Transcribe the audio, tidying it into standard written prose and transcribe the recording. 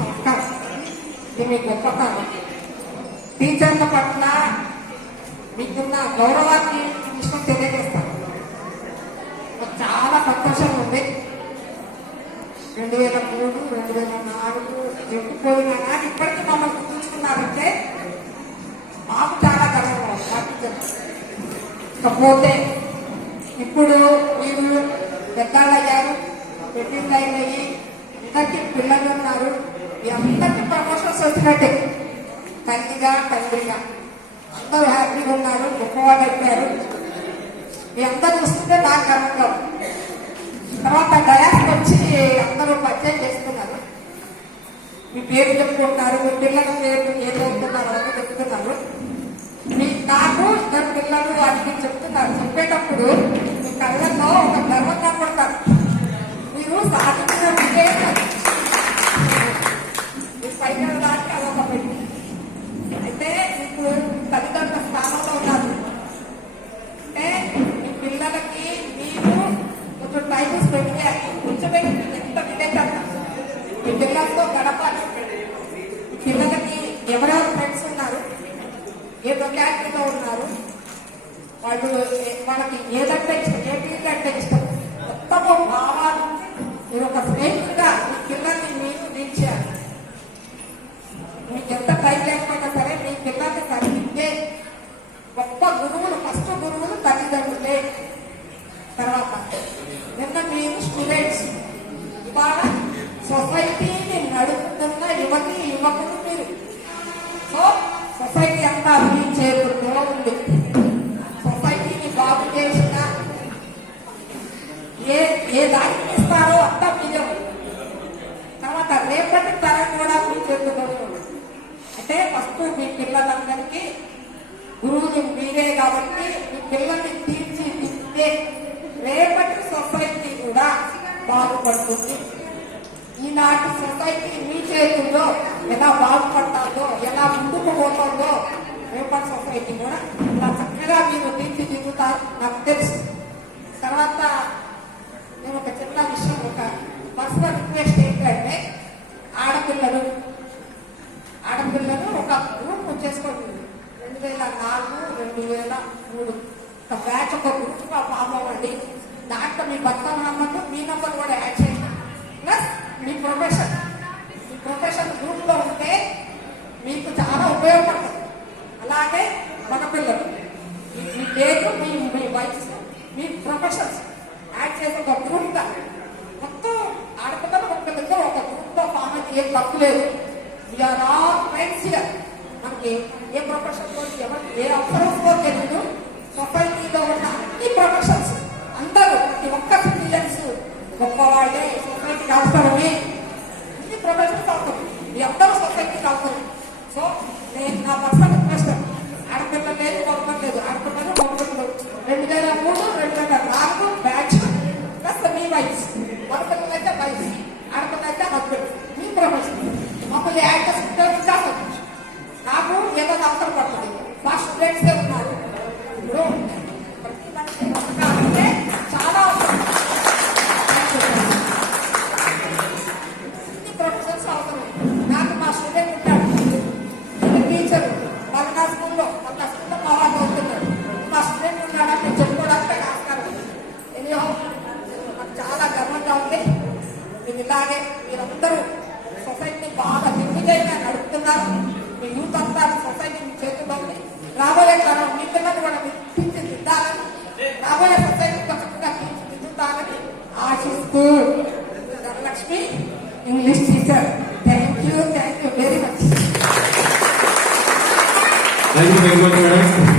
సంస్కారం, ఇది మీ గొప్పతనం. టీచర్ల పట్ల మీకున్న గౌరవాన్ని విషయం తెలియజేస్తాను. చాలా సంతోషంగా ఉంది. 2003, 2004 ఎప్పుడుపోయినా కానీ ఇప్పటికీ మమ్మల్ని గుర్తుంచుకున్నారంటే మాకు చాలా గర్వంగా ఉంది. కాకపోతే ఇప్పుడు మీరు పెద్దలు అయ్యారు, పెళ్లిళ్ళు అయినాయి, అందరికీ పిల్లలు ఉన్నారు. మీ అందరికీ ప్రమోషన్స్ వచ్చినట్టే, తల్లిగా తండ్రిగా అందరూ హ్యాపీగా ఉన్నారు, గొప్పవాళ్ళు అయిపోయారు. మీ అందరూ చూస్తుంటే నాకు గర్వంగా ఉంది. తర్వాత డయాస్కి వచ్చి అందరూ పరిచయం చేస్తున్నారు, మీ పేరు చెప్పుకుంటున్నారు, మీ పిల్లల పేరు ఏం చదువుతున్నారు అని చెప్తున్నారు. నాకు ఇద్దరు పిల్లలు అని చెప్తున్నారు. చెప్పేటప్పుడు మీ కళ్ళల్లో ఒక గర్వం కనపడతారు. మీరు సాధించిన విజయం మీ పైన దానికి అదొక పెట్టి. అయితే మీకు తల్లిదండ్రుల స్థానంలో ఉన్నారు అంటే మీ పిల్లలకి మీరు కొంచెం టైం స్పెండ్ చేయాలి. కూర్చోబెట్టి ఎంత విలేజ్ అంటారు, మీ పిల్లలతో గడపాలి. మీ పిల్లలకి ఎవరెవరు ఫ్రెండ్స్ ఉన్నారు, ఏ లొకాలిటీలో ఉన్నారు, వాళ్ళకి ఏదంటే ఇష్టం, ఏ టీవీ అంటే ఇష్టం, మొత్తము భావాలు మీరు ఒక స్నేహితుగా మీ పిల్లల్ని మీరు దించారు. మీకు ఎంత టైం లేకపోయినా సరే మీ పిల్లల్ని చదివించే గొప్ప గురువులు, ఫస్ట్ గురువులు తల్లిదండ్రులే. తర్వాత నిన్న మీరు స్టూడెంట్స్, ఇవాళ సొసైటీని నడుపుతున్న యువతి యువకులు మీరు. సో సొసైటీ అంతా మీ చేతుల్లో ఉంది. సొసైటీని బాగు చేసిన ఏ దానికి ఇస్తారో అంతా మీరే. తర్వాత రేపటి తరం కూడా మీ చేతుల్లో ఉంది. అంటే ఫస్ట్ మీ పిల్లలందరికీ గురువులు మీరే కాబట్టి మీ పిల్లల్ని తీర్చిదిద్దే రేపటి సొసైటీ కూడా బాగుపడుతుంది. ఈనాటి సొసైటీ మీ చేతుల్లో ఎలా బాగుపడతాదో, ఎలా ముందుకు పోతుందో రేపటి సొసైటీ కూడా ఇలా చక్కగా మీరు తీర్చిదిద్దుతారు నాకు తెలుసు. తర్వాత నేను ఒక చిన్న విషయం, ఒక పర్సనల్ రిక్వెస్ట్ ఏంటంటే ఆడపిల్లలు ఒక గ్రూప్ చేసుకోండి. 2004, 2003 ఒక బ్యాచ్, ఒక గ్రూప్ ఫామ్ అవ్వండి. దాంట్లో మీ భర్త నంబర్లు, మీ నంబర్ కూడా యాడ్ చేయండి. ప్లస్ మీ ప్రొఫెషన్ గ్రూప్ లో ఉంటే మీకు చాలా ఉపయోగపడుతుంది. అలాగే మన పిల్లలు, మీ పేరు, మీ వైఫ్, మీ ప్రొఫెషన్స్ యాడ్ చేసి ఒక గ్రూప్ గా మొత్తం ఆడపిల్లలు మొక్కలతో ఒక గ్రూప్ లో ఫామ్ అయితే ఏం తప్పు లేదు. We are all friends here. మనకి ఏ ప్రొఫెషన్ కోర్స్, ఎవరికి ఏ అవసరం కోర్స్ తెలియదు. సొసైటీలో ఉన్న అన్ని ప్రొఫెషన్స్ అందరూ, ప్రతి ఒక్క సిటిజన్స్ గొప్పవాళ్ళే, సొసైటీకి అవసరమే. అన్ని ప్రొఫెషన్స్ అవసరం, మీ అందరూ సొసైటీకి అవసరం. సో నేను నా పర్సనల్ రిక్వెస్ట్, ఆడపిల్లలు లేదు, మగపిల్లలు లేదు, ఆడపిల్లలు మగపిల్లలు 2003, 2004 బ్యాచ్ ప్లస్ మీ వైఫ్, మగపిల్లలు అయితే వైఫ్, ఆడపిల్లలు అయితే హస్బెండ్. మీ ప్రొఫెషన్ మమ్మల్ని యాడ్ చేసుకుంటే ఇంకా సంతోషం. నాకు ఏదో అవసరం పడుతుంది. మా స్టూడెంట్సే ఉన్నారు. ఇప్పుడు ప్రతి మనిషి అంటే చాలా అవసరం. అన్ని ప్రొఫెషన్స్ అవసరం. నాకు మా స్టూడెంట్ ఉంటాడు, టీచర్, వాళ్ళ నా స్కూల్లో మా వాళ్ళు అవుతున్నాడు. మా స్టూడెంట్ ఉన్నాడని నేను చెప్పుకోవడానికి ఆస్కారం. ఎనీహౌ నాకు చాలా గర్వంగా ఉంది. మీరు ఇలాగే మీరందరూ సొసైటీని బాగా దిగ్విజయంగా నడుపుతున్నారు. మీ యూత్ అంతా సొసైటీ మీ చేతుల్లో ఉంది. రాబోయే కాలం మీ పిల్లలు కూడా మీరు తీర్చిదిద్దాలని, రాబోయే సొసైటీ చక్కగా తీర్చిదిద్దుతారని ఆశిస్తూ Dhanalakshmi, English teacher. Thank you very much. Thank you very much madam.